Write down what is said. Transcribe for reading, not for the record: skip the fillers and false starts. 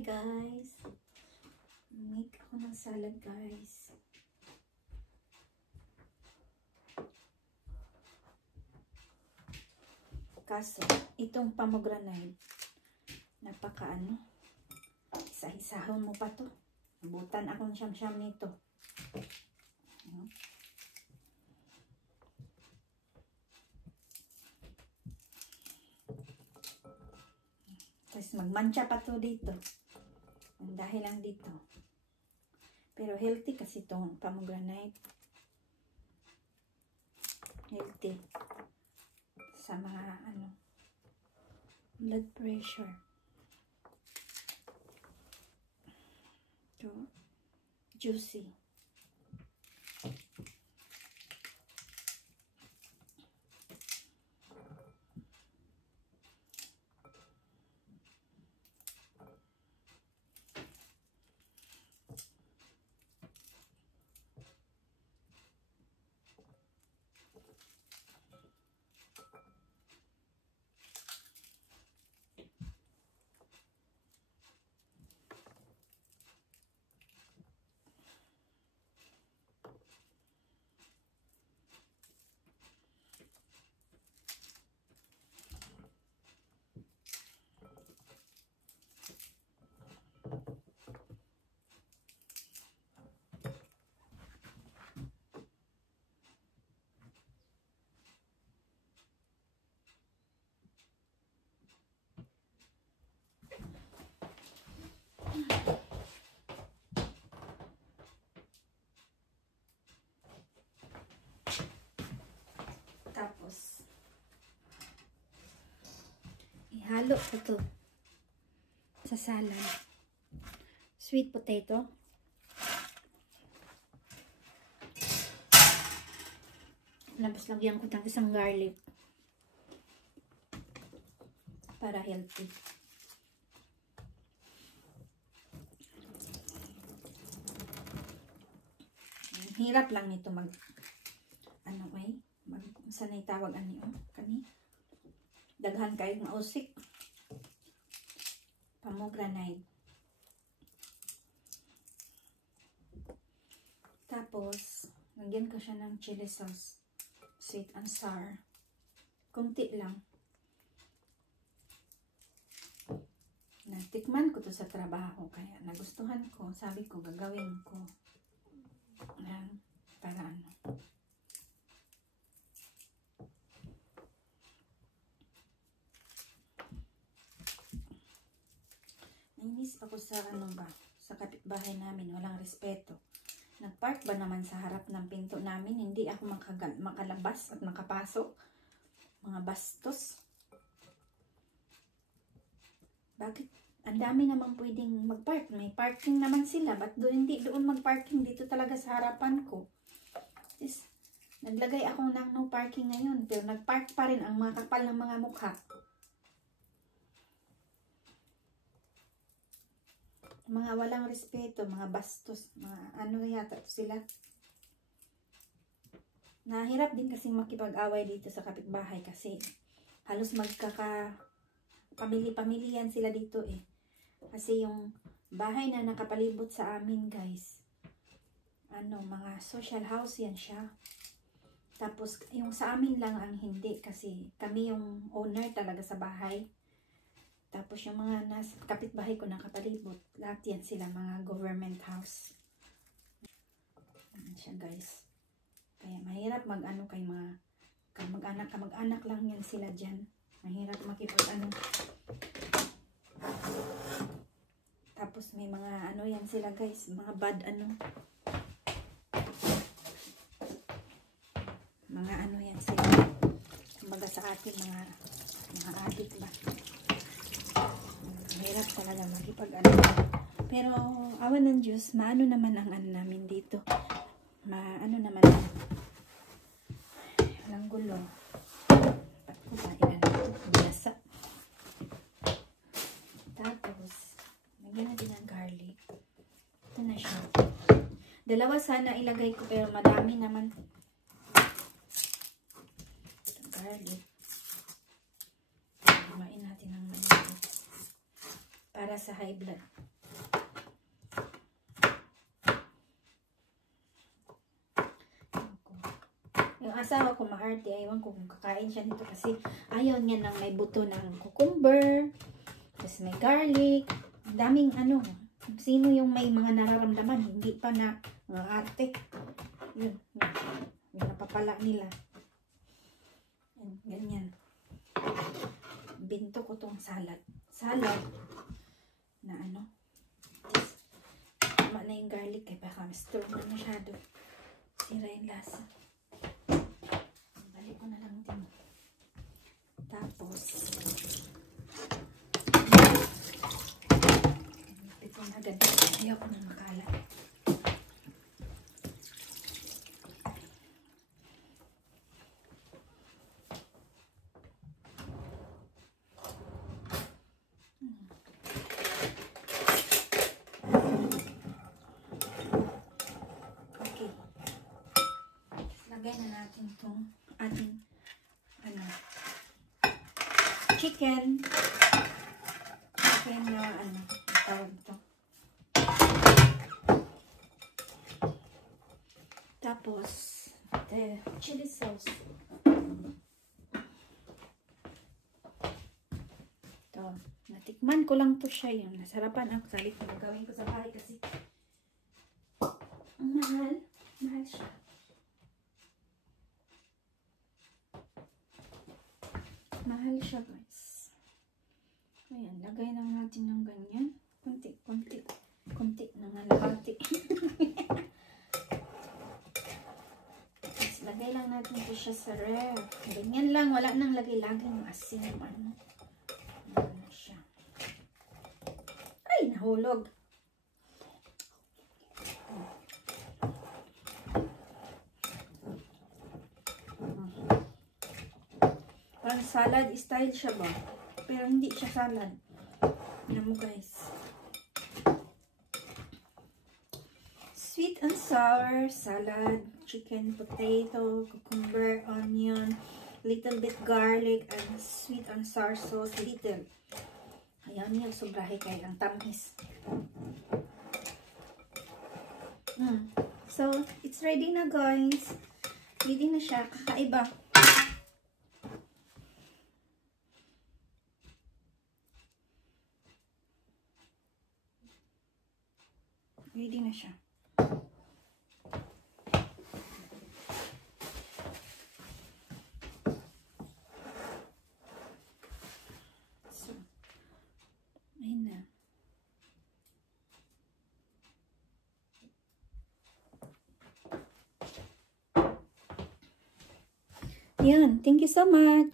Hi guys! Make ako ng salad guys. Kaso, itong pomegranate, napaka isa-isahon mo pa to. Nabutan akong siyam-siyam nito. Tapos magmancha pa to dito. Dahil lang dito. Pero healthy kasi itong pomegranate. Healthy. Sa mga blood pressure. Ito. Juicy. Tapos, ihalo ko to sa salad. Sweet potato. Tapos lagyan ko ng isang garlic para healthy. Hirap lang nito sanay tawag kani daghan kayo nga usik. Pomegranate. Tapos lagyan ko siya ng chili sauce, sweet and sour, kunti lang. Natikman ko to sa trabaho kaya nagustuhan ko, sabi ko gagawin ko para nainis ako sa sa kapitbahay namin, walang respeto. Nagpark ba naman sa harap ng pinto namin, hindi ako makalabas at makapasok. Mga bastos. Bakit? Ang dami naman pwedeng magpark. May parking naman sila. Ba't hindi doon magparking? Dito talaga sa harapan ko. Is, naglagay ako ng no parking ngayon. Pero nagpark pa rin ang mga kapal ng mga mukha. Mga walang respeto, mga bastos, mga yata sila. Nahirap din kasi makipag-away dito sa kapitbahay kasi halos pamilya-pamilyan sila dito eh. Kasi yung bahay na nakapalibot sa amin guys, mga social house yan siya. Tapos yung sa amin lang ang hindi kasi kami yung owner talaga sa bahay. Tapos yung mga kapitbahay ko nakapalibot, lahat yan sila mga government house. Ayan siya guys. Kaya mahirap kay mga kamag-anak lang yan sila dyan. Mahirap Tapos may mga yan sila guys, mga bad mga yan sila. Kumbaga sa atin mga adik ba. Mahirap talaga Pero awan ng Diyos, maano naman ang namin dito. Naman walang gulo. Biasa. Tapos lagyan natin ng garlic. Ito na siya. Dalawa sana ilagay ko pero madami naman. Ito, garlic. Kumain natin ng para sa high blood. Yung asawa ko maarte, aywan ko kung kakain siya nito kasi ayaw niya ng may buto ng cucumber, tapos may garlic, daming ano. Sino yung may mga nararamdaman, hindi pa na mga arte. Yun napapala nila. Ganyan. Binto ko tong salad. Salad na ano. Tama na yung garlic eh, baka strong na masyado. Sira yung lasa. Balik ko na lang din. Tapos ito na agad. Ayaw ko na makalat. Okay. Lagay na natin itong ating ano, chicken na ano, tawag ito. Tapos chili sauce. Ito, natikman ko lang to siya, yung nasarapan ako. Sabi ko, gawin ko sa bahay kasi ang mahal siya. Mahal siya, guys. Ayan, lagay lang natin ng ganyan. Kunti na nga lahati. Tapos, lagay lang natin ito siya sa ref. Ganyan lang, wala nang lagay-lagay ng asin. Ano siya. Ay, nahulog. Parang salad style siya ba? Pero hindi siya salad. Ano mo guys? Sweet and sour salad, chicken, potato, cucumber, onion, little bit garlic, and sweet and sour sauce, little. Ayan niya, sobrahe kayo ang tamis. So, it's ready na guys. Ready na siya. Kakaiba. Ready na siya. So, ayun na. Yan. Thank you so much.